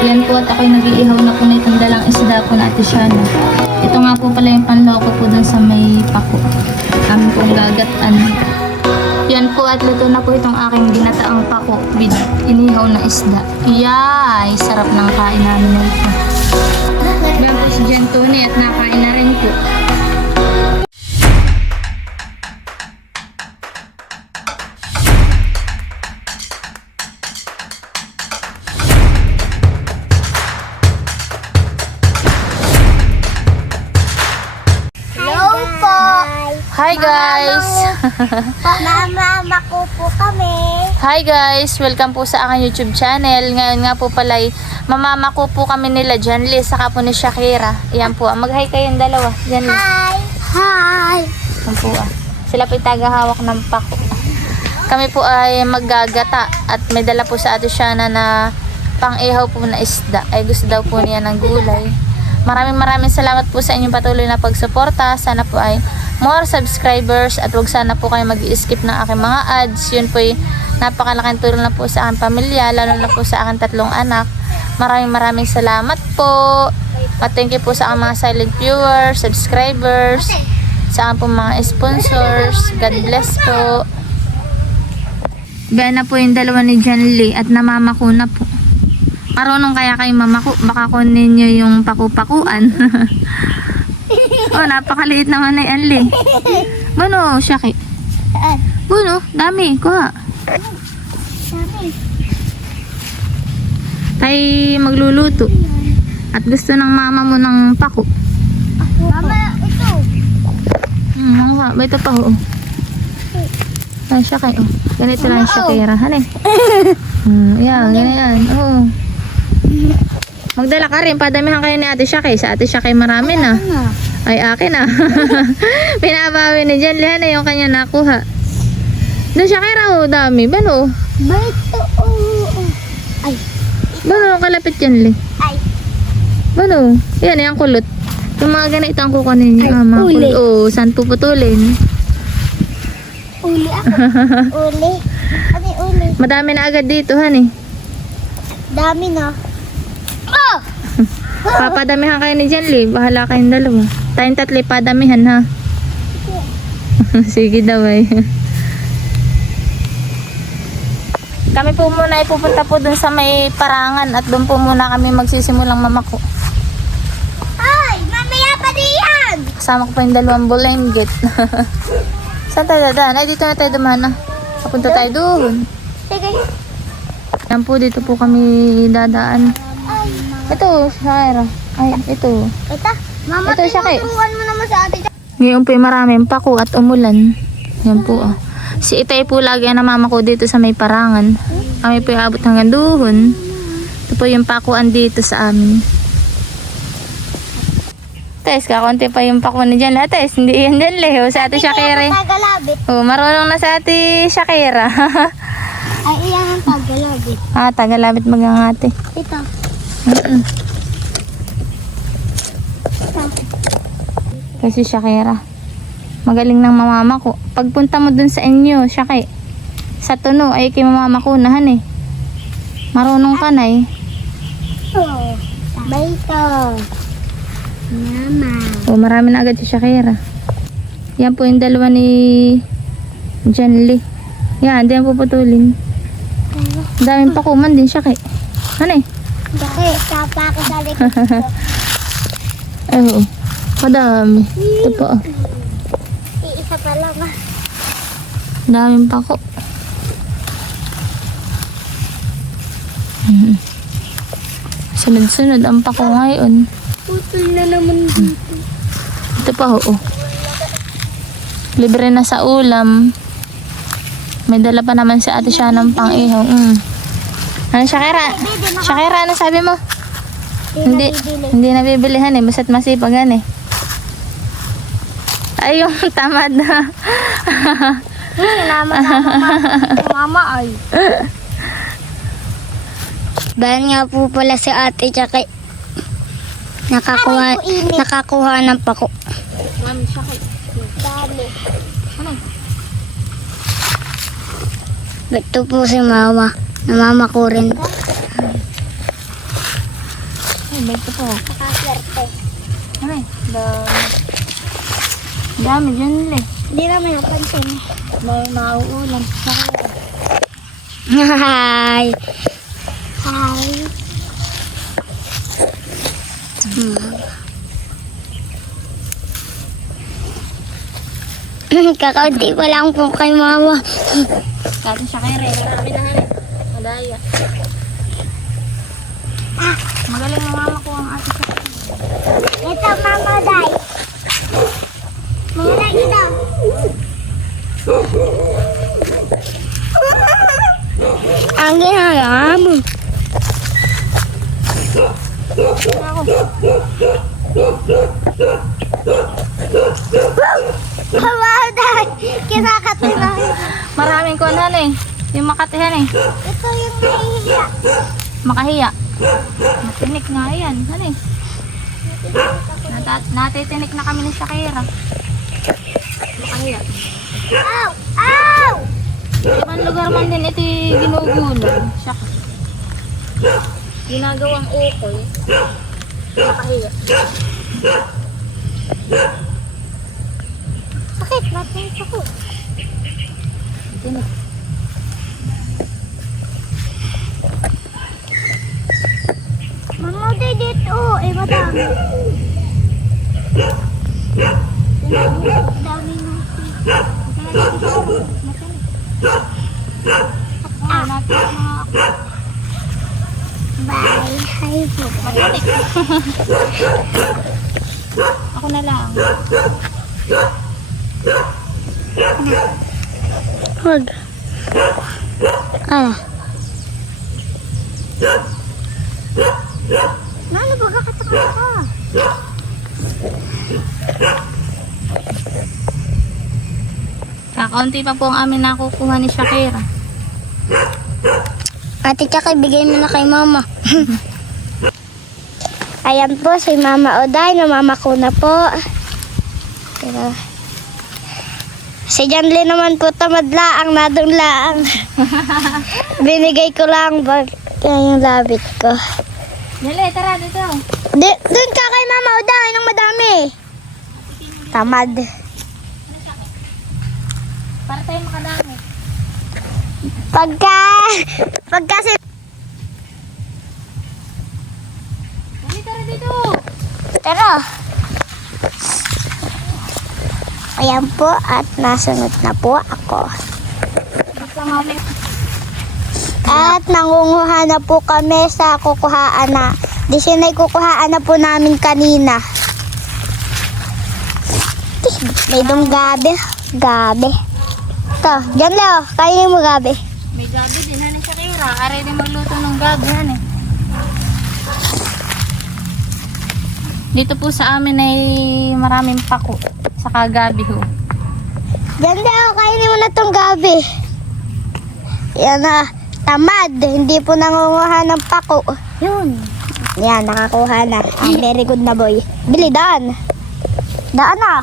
Yan po at ako'y nag-iihaw na po na itong dalang isda po na Ate Shana. Ito nga po pala yung panloko po dun sa may pako. Kami pong gagatan. Yan po at luto na po itong aking ginataang pako with inihaw na isda. Iyay! Sarap ng kain namin na ito. Yan po si Jen Tony at nakain na rin po. Hi guys! Mamama ko po kami. Hi guys! Welcome po sa aking YouTube channel. Ngayon nga po pala mamama ko po kami nila Janly saka po ni Shakira. Ayan po. Mag-hi kayong dalawa. Janly. Hi! Hi! Ayan po. Sila po tagahawak ng pako. Kami po ay maggagata at may dala po sa Ate Shana na pang-ihaw po na isda. Ay gusto daw po niya ng gulay. Maraming salamat po sa inyong patuloy na pagsuporta. Sana po ay more subscribers at wag sana po kayo mag-i-skip ng aking mga ads. Yun po ay napakalaking tulong na po sa aking pamilya, lalo na po sa aking 3 anak. Maraming salamat po. At thank you po sa aking mga silent viewers, subscribers, sa aking po mga sponsors. God bless po. Gaya na po yung dalawa ni Janly at namamako na po. Marunong kaya kayo mamako, baka kunin nyo yung paku-pakuan. Oh, napakaliit naman na yan, Li. Bueno, Shaki. Bueno, dami. Kuha. Tayo magluluto. At gusto ng mama mo ng paku. Mama, ito. Ba ito pa, oh. Ay, Shaki, oh. Ganito lang Shakira. Hanay. Yan, ganyan. Oh. Magdala ka rin. Padamihan kayo ni Ate Shaki. Sa Ate Shaki marami na. Ay, akin na. Pinabawi ni Jen. Lihan na yung kanya nakuha. Doon Shakira, oh, dami. Bano? Ito, Ay. Bano, kalapit yan, Li. Ay. Bano? Yan, yung kulot. Yung mga ganito ang kukunin niyo. Ay, Mga uli. kulot. Oh, saan puputulin? Uli ako. Uli. Ano yung uli? Madami na agad dito, honey. Dami na. Oh! Papadamihan kayo ni Jen, Li. Bahala kayong dalawa. Tayong 3, padamihan, ha? Sige daw, ay. Kami po muna ipupunta po dun sa may parangan at doon po muna kami magsisimulang mamako. Ay! Mamaya pa diyan! Kasama ko pa yung 2 bulenggit. Saan tayo dadaan? Ay, dito na tayo dumaan, ha? Papunta tayo doon. Sige. Yan po, dito po kami dadaan. Ay. Ito, Shakira. Ay, ito. Ito. Mama, Ito, Shaki. tinuturuan mo naman sa ate. Ngayon po maraming pako at umulan. Yan po, oh. Si Itay po lagi ang namama ko dito sa may parangan. Kami po abot hanggang duhon. Ito po yung pakuan dito sa amin. Tes, kakunti pa yung pako ni Jan. Tes, hindi yan dyan, Leo. Sa Ate Shakira. Tagalabit. Oh, marunong na sa Ate Shakira. Ay, iyan ang tagalabit. Tagalabit magangate. Ito. Kasi Shakira, magaling ng mamama ko. Pagpunta mo dun sa inyo, Shaki, sa tuno, ay kay mamama ko nahan eh. Marunong ka na eh. Oh. Ito. Mama. O, marami na agad si Shakira. Yan po yung dalawa ni Janly. Yan, di yan puputulin. Daming pakuman din, Shaki. Ano eh? Daki, tapa ko sa likod ko. Ay, oo. Madami. Ito po. Iisa pa lang ah. Daming pako. Sunod-sunod ang pako ngayon. Putol na naman dito. Ito pa, oo. Libre na sa ulam. May dala pa naman si Ate Shana ng pang-ihaw. Ano, Shakira? Shakira, ano sabi mo? Hindi nabibilihan eh. Basta't masipag yan eh. Ay, yung tamad na. Sinama mama ay. Bayan nga po pala si ate tsaka nakakuha ng pako. Mami, Shakira. Dali. Ano? Ito po si mama. Na mama ko rin. Ay, bento po. Nakaswerte. Ay, dami. Dami dyan nila eh. Hindi namin napansin. May mauulam. Hi. Hi. Kakaunti pa lang po kay mama. Katin siya kay Ray. Marami na rin. Madaya. Magaling na mama ko ang ate siya. Ito mama day. Mga lagi daw. Ang ginagawa mo. Ako. Wow, day. Kinakatin na. Maraming kuwan eh. Yung makatihan eh. Ito yung nahihiya. Makahiya. Matinik nga yan. Ano eh. Natitinik na kami ni Shakira. Makahiya. Ow! Ow! Ibang lugar man din ito ginugulan. Shaka. Ginagawang ukoy. Makahiya. Sakit, natin ako. Tinik. Mama, day dito. Eh, madami. Dami na. Ah, natin mga ako. Bye. Hi po. Matinik. Ako na lang. Huwag. Ano? Nano ba kakataka ka? Kakaunti pa po ang amin nakukuha ni Shakira. Ate, tsaka ibigay mo na kay mama. Ayan po, si Mama Oday. Mama ko na po. Pero, si Janly naman po tamad laang, nadong laang. Binigay ko lang yung labit ko. Dali, tara dito. Doon ka kay Mama Oday, nang madami. Tamad. Para tayo makadami. Pagka si... Dali, tara dito. Pero, ayan po at nasunod na po ako. Basta mami. At nangunguha na po kami sa kukuhaan na. Disinay kukuhaan na po namin kanina. May dong gabi. Gabi. Ito, dyan Leo. Kainin mo gabi. May gabi din na Shakira. Aray din magluto ng gabi yan eh. Dito po sa amin ay maraming pako. Saka gabi ho. Dyan Leo, kainin mo na tong gabi. Yan na. Tamad. Hindi po nangunguha ng pako. Yun. Yan, nakakuha na. Very good na boy. Bili, daan. Daan na.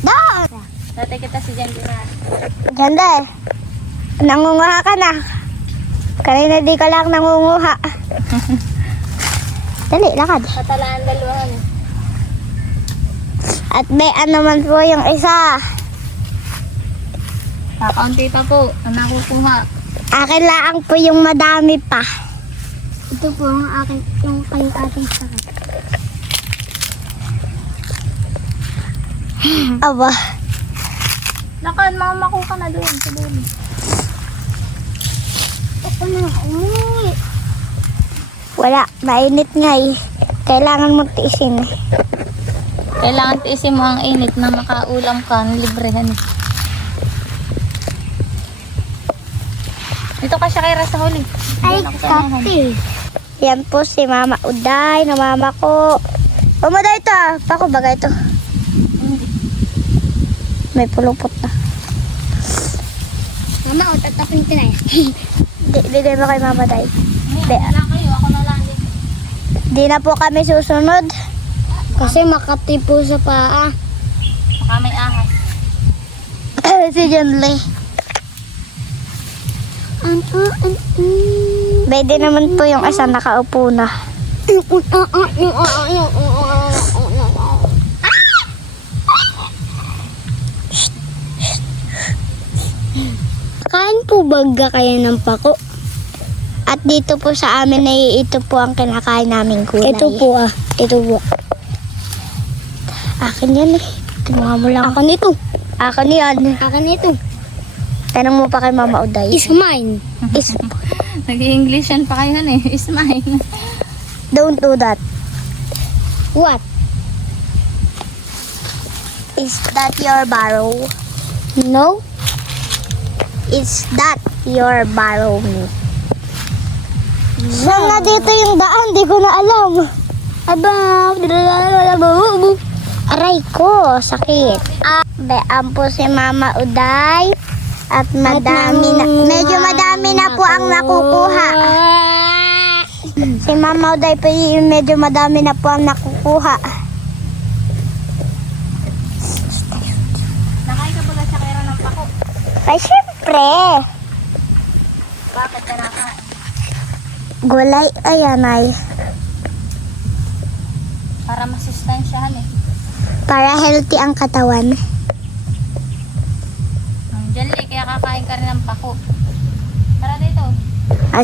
Daan. Dati kita si Jan Dinar. Ganda eh. Nangunguha ka na. Kanina di ka lang nangunguha. Dali, lakad. Katalaan dalawahan. At may naman po yung isa. Kakaunti pa po ang nakukuha. Akin lang po yung madami pa. Ito po ang akin, yung kayong ating sarap. Aba. Lakad, mamako ka na doon sa dulo. Ako na, umuwi. Wala, mainit nga eh. Kailangan mo tiisin eh. Kailangan tiisin mo ang init na makaulam ka, librehan. Dito ka Shakira sa huli. Ay, Diyan ako sa unahan. kape. Yan po si Mama Uday, na mama ko. Mama Uday ito ah. Pako baga ito. May pulupot na. Mama, tatapin ito na yan. Bigay mo kay Mama Uday. Wala kayo, ako na lang din. Di na po kami susunod. Kasi makati po sa paa. Baka may ahas. Si John Lee. Pwede naman po yung isa nakaupo na. Kain po baga kayo ng pako? At dito po sa amin ay ito po ang kinakain naming gulay. Ito po Ito po. Akin yan eh. Kinuha mo lang. Akin ito. Akin yan. Akin ito. Tanong mo pa kay Mama Uday. Is mine. Is Nag-Englishan pa kayo eh. Is mine. Don't do that. What? Is that your barrow? No. Is that your barrow me? Saan na dito yung daan? Di ko na alam. Aray ko, sakit. Bean po si Mama Uday. At madami na, medyo madami na po ang nakukuha. Si Mama Uday po medyo madami na po ang nakukuha. Nakain ka ba sa kera ng pako? Ay, syempre. Bakit ka nakain? Gulay, ayan ay. Para masustansyahan eh. Para healthy ang katawan. Diyan kaya kakain ka rin ng pako. Tara dito.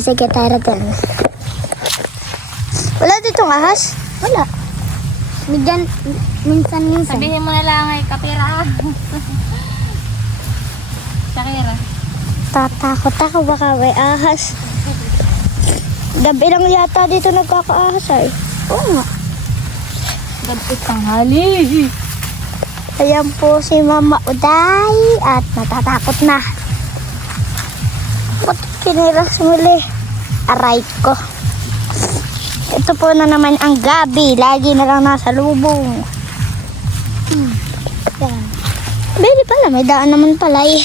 Sige, tara din. Wala ditong ahas? Wala. Minsan. Sabihin mo na lang ay kapira. Shakira. Tatakot ako baka may ahas. Gabi lang yata dito nagkakaahas ay. Oo nga. Gabi tanghali. Ayan po si Mama Uday at natatakot na. Ba't kiniras muli? Aray ko. Ito po na naman ang gabi. Lagi na lang nasa lubong. Yan. Bili pala, may daan naman pala eh.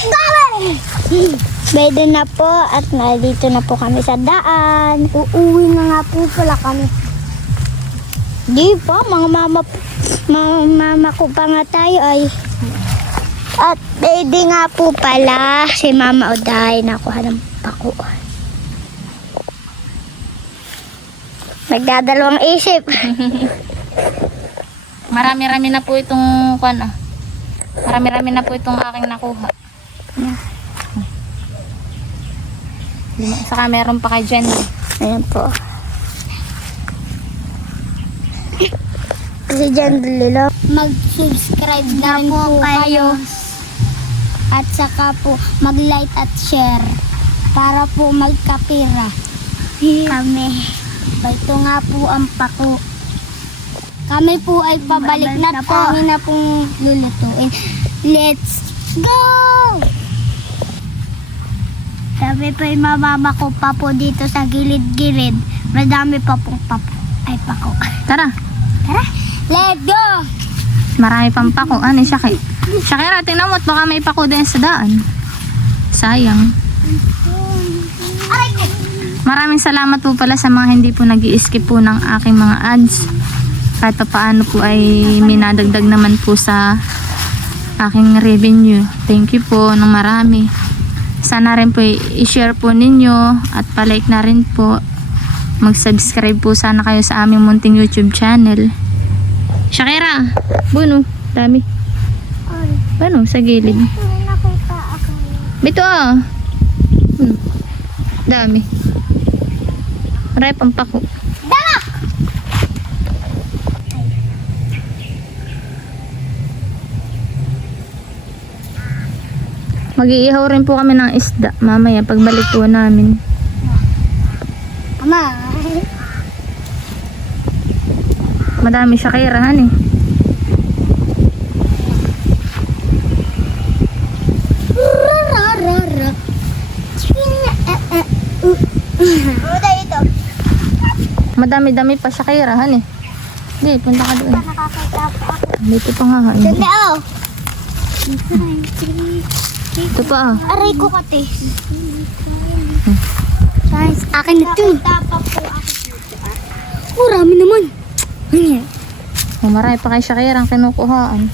Bili na po at nandito na po kami sa daan. Uuwi na nga po pala kami. Di pa, mga mama ko pa nga tayo ay. At pwede nga po pala si Mama Uday nakuha ng pako. Nagdadalawang isip. Marami-rami na po itong Marami-rami na po itong aking nakuha. Saka meron pa kay Jen. Ayan po. Si Jen Lilo. Mag-subscribe na po kayo. At saka po mag-like at share. Para po magkapira. Kami. Ito nga po ang pako. Kami po ay pabalik na po. Kami na pong lulutuin. Let's go! Sabi po yung mama ko pa po dito sa gilid-gilid. Madami pa pong pako. Tara. Tara, let's go! Marami pang pako. Ano, Shakira, tingnan mo at baka may pako din sa daan. Sayang. Aray ko! Maraming salamat po pala sa mga hindi po nag-i-skip po ng aking mga ads. Kahit pa paano po ay minadagdag naman po sa aking revenue. Thank you po ng marami. Sana rin po i-share po ninyo at palike na rin po. Mag-subscribe po sana kayo sa aming munting YouTube channel. Shakira, Buno, dami. Ano, sa gilid. Bito dami. Maray pang pako. Mag-iihaw rin po kami ng isda mamaya pagbalik po namin. Ama. Madami siya kairahan eh. Madami-dami pa siya kairahan eh. Hindi, punta ka doon. Dito pa nga hain. Sandi oh. Ito pa Aray ko kati. Guys, akin na ito. Oh, rami naman. Marami pa kay Shakira ang kinukuhaan.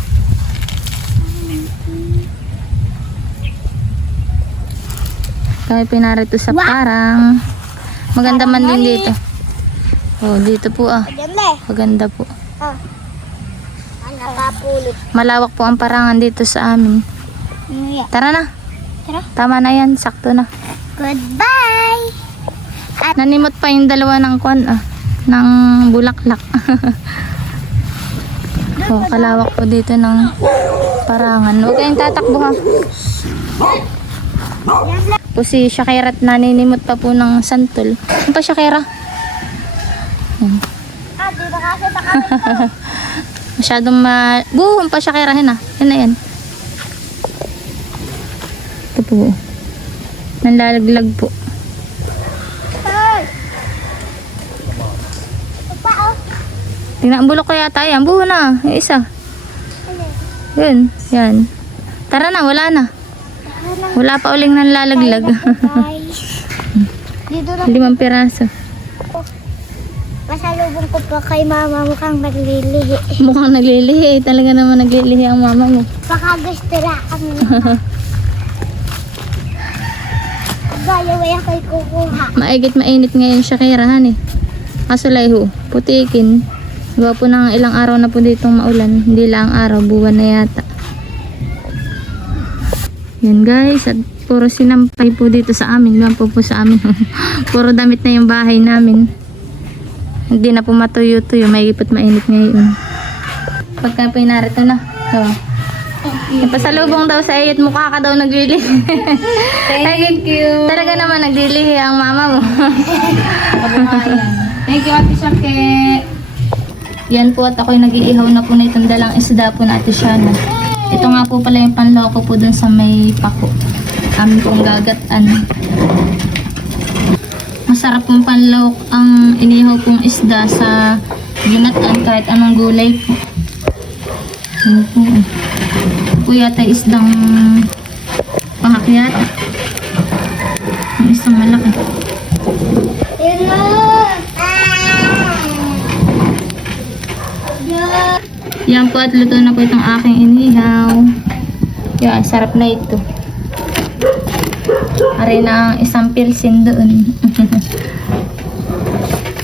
Kaya pinarito sa parang maganda man din dito. Oh, dito po ah. Diyan le. Maganda po. Ah. Ang nakapulot. Malawak po ang parangan dito sa amin. Iya. Tara na. Tara. Tama na yan. Sakto na. Goodbye. Nanimot pa yung dalawa ng kwan ah. Ng bulaklak. Oh, kalawak po dito ng parangan. Huwag kayong tatakbo ha. Po si Shakira at naninimot pa po ng santol. Ano pa Shakira? Yan. Ah, di ba kasi sa kanan? Masyadong buhon pa Shakira hen ah. Yan na yan. Ito po. Nanlalaglag po. Hey. Papa, oh. Tingnan ang bulok ko yata yan. Buhon na. Yung isa. Yun. Yan. Tara na. Wala na. Wala pa uling nanlalaglag. Bye. Dito na. 5 piraso. Masalubong ko pa kay mama, mukhang naglilihi. Mukhang naglilihi. Talaga naman naglilihi ang mama mo. Baka gusto lang kami. Gaya, wala ko'y kukuha. Maigit mainit ngayon Shakira han eh. Kaso layho. Putikin. Gawa po ng ilang araw na po ditong maulan. Hindi lang araw. Buwan na yata. Yan guys. At puro sinampay po dito sa amin. Yan po sa amin. Puro damit na yung bahay namin. Hindi na po matuyo-tuyo. May ipot mainit ngayon. Pagka po narito na. Oh. Pasalubong daw sa iyo at mukha ka daw naglilihi. Thank you. Talaga naman naglilihi ang mama mo. Thank you, Ate Shake. Yan po at ako'y nag-iihaw na po na itong dalang isda po na Ate Shana. Ito nga po pala yung panloko po dun sa may pako. Amin pong gagatan. Masarap pong panlok ang inihaw pong isda sa ginatan kahit anong gulay po. Yan po. Po yata isdang pangakyata. Ang isang malaki. Hello. Yan po at luto na po itong aking inihaw. Yan, sarap na ito. Aray na ang isang pilsin doon.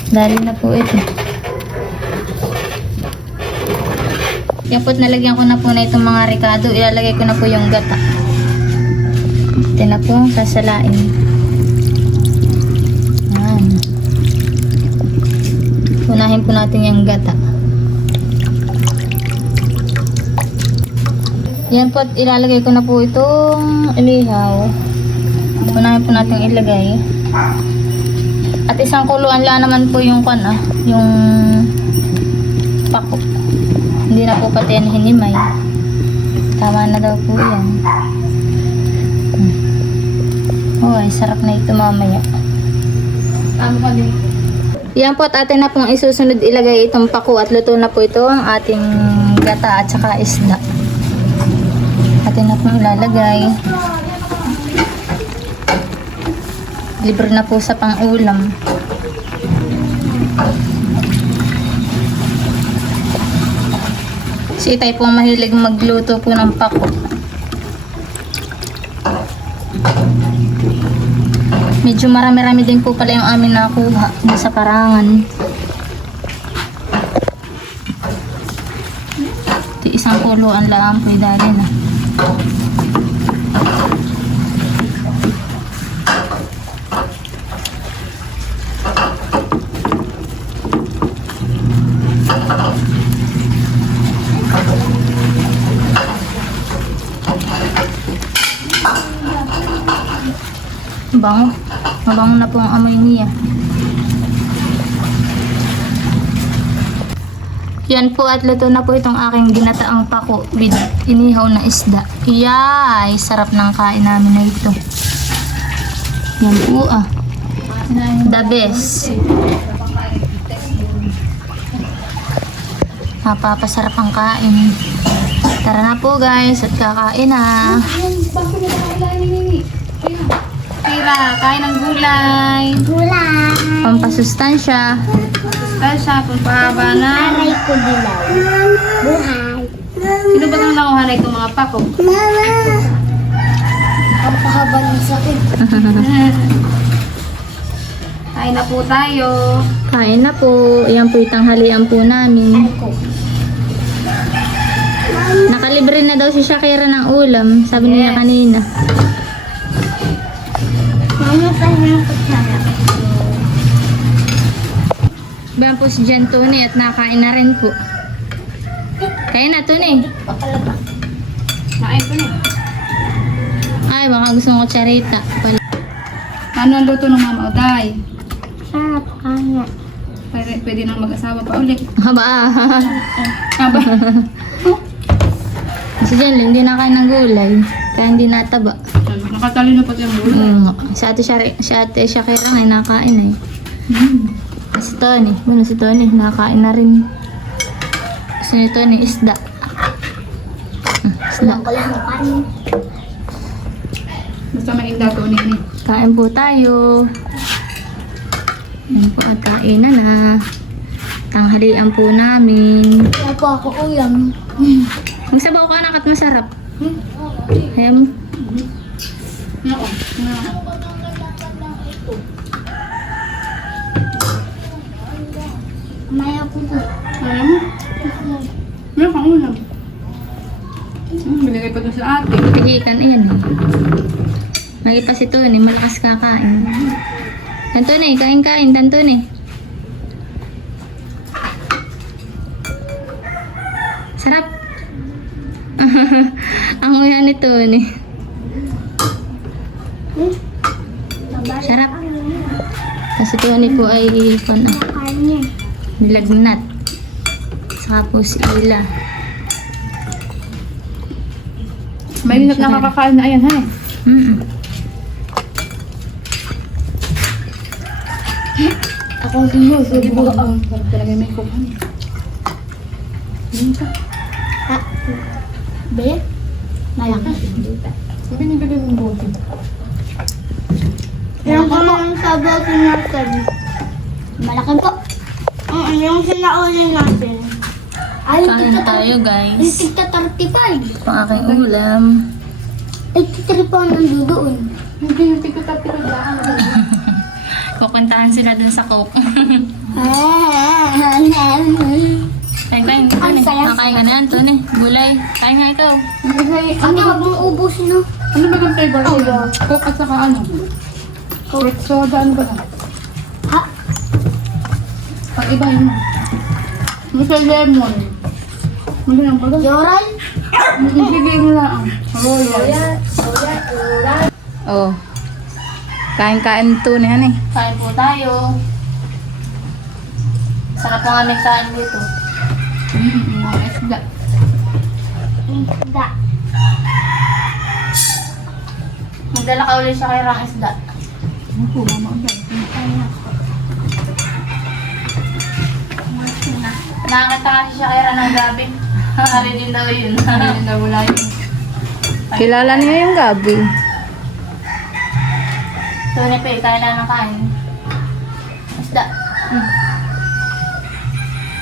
Dali na po ito. Yan po at nalagyan ko na po na itong mga ricado. Ilalagay ko na po yung gata. Ito na po, sasalain. Yan. Unahin po natin yung gata. Yan po at ilalagay ko na po itong inihaw. Unahin po natin ilagay. At isang kuluan lang naman po yung yung pako. Hindi na po pati yan hinimay. Tama na daw po yan. Ay, sarap na ito mamaya. Yan po at atin na pong isusunod ilagay itong pako at luto na po ito ang ating gata at saka isda. Atin na pong ilalagay. Libre na po sa pang-ulam. Si Itay po mahilig magluto po ng pako. Medyo marami-rami din po pala yung amin nakuha dun sa parangan. Ito isang kuluan lang po dali na. Bango. Mabango na po ang amoy niya. Yan po at luto na po itong aking ginataang pako with inihaw na isda. Iyay! Sarap ng kain namin na ito. Yan po ah. The best. Napapasarap ang kain. Tara na po guys at kakain na. Tira, kain ng gulay. Gulay. Pampasustansya. Sustansya, pampahaba na. Aray ko dilaw. Buhay. Sino ba nang nakuhanay itong mga pako? Mama. Ang pahaba ng sakit. Kain na po tayo. Kain na po. Ayan po yung tanghalian po namin. Nakalibre na daw si Shakira ng ulam. Sabi niya kanina. Mama, saan yung kutsara? Bayan po si Jan Tony at nakain na rin po. Kain na, Tony. Kain ko na. Ay, baka gusto mo kutsarita. Ano ang luto ng Mama Oday? Sarap, kanya. Pwede nang mag-asawa pa ulit. Haba. Aba. Si Jan, hindi nakain ng gulay. Kaya hindi nataba. Nakatalino pati ang bulo. Si ate Shakira nga nakain eh. Si Tony. Bueno, si Tony. Nakain na rin. Gusto ni Tony isda. Isda. Basta may inda ko ni. Kain po tayo. Ayan po at kain na. Tanghalian po namin. Kaya po ako ulam. Magsabaw ka anak at masarap. Hem. Oo. Maya po po. Alam mo? Meron kang ulam. Binigay pa doon sa ate. Pihikan iyan eh. May pa si Tony. Malakas kakain. Tantone, kain-kain. Tantone. Sarap. Ang uyan ni Tony. Sarap. Kasi Tony po ay Kanya. nilagnat. Saka po si Ila. May inat nakakakain na ayan, ha? Ako sinusunod. Di ba? Talaga may kuhan. Be? Malaki. Sabi niya bigay ng bote. Yung kamang sabaw natin. Malaki po. Yung sinauli natin. Ay, Kain tayo guys. tigta 35. Pang aking ulam. 83 po ang nandoon. Hindi yung tigtatap ko lang. Pupuntahan sila dun sa Coke. Kain, kain. Ang saya. Nakain ka na yan, Tony. Gulay. Kain nga ikaw. Ate, huwag mong ubusin, no? Ano ba yung flavor niya? Coke at saka ano? Coke soda, ano ba? Ha? Pag iba yun. May lemon. Ano lang ba? Joral? Sige mo lang. Royal. Oh. Kain-kain Tony, han eh. Kain po tayo. Sarap ng aming kain dito. Mga isda. Isda. Magdala ka ulit sa kairang isda. Ano po, Mama Oday? Nakakita kasi siya kaira ng gabi. Hari din daw yun. Hindi na wala yun. Kilala niya yung gabi. Tony pa kain na ng kain. Isda.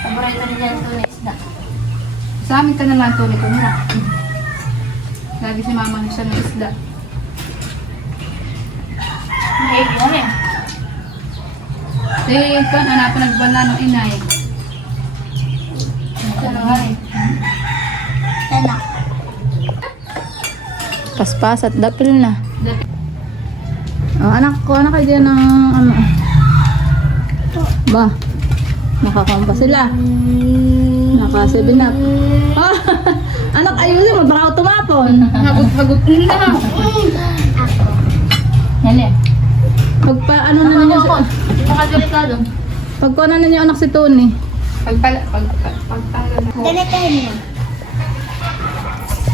Paborito niya yan, Tony, isda. Sa amin ka na lang ito nito nila. Lagi si Mama siya ng isda. May yun eh. Kan, anak ko nagbala ng inay. Ano nga eh. Tana. Paspas at dapil na. Oh, anak ko, anak kayo ng ano. Ba, nakakampa sila. Naka 7 up. Oh, anak, ayusin mo, baka ako tumapon. Hagot-hagot na. Yan eh. Pagpa, ano na ninyo si... Baka delikado. Pagpa, ano ninyo anak si Tony. Pagtala na. Dalatahin mo.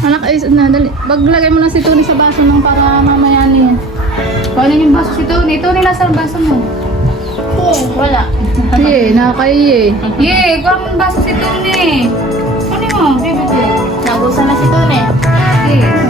Anak, ay, dali. Paglagay mo na si Tony sa baso nang para mamaya niya. Kuha na yung baso si Tony. Tony, nasa ang baso mo? Wala. Ye, nakakaiye. Ye, kuha mo ang baso si Tony. Ano mo? Bibit eh. Nagusan na si Tony. Ye.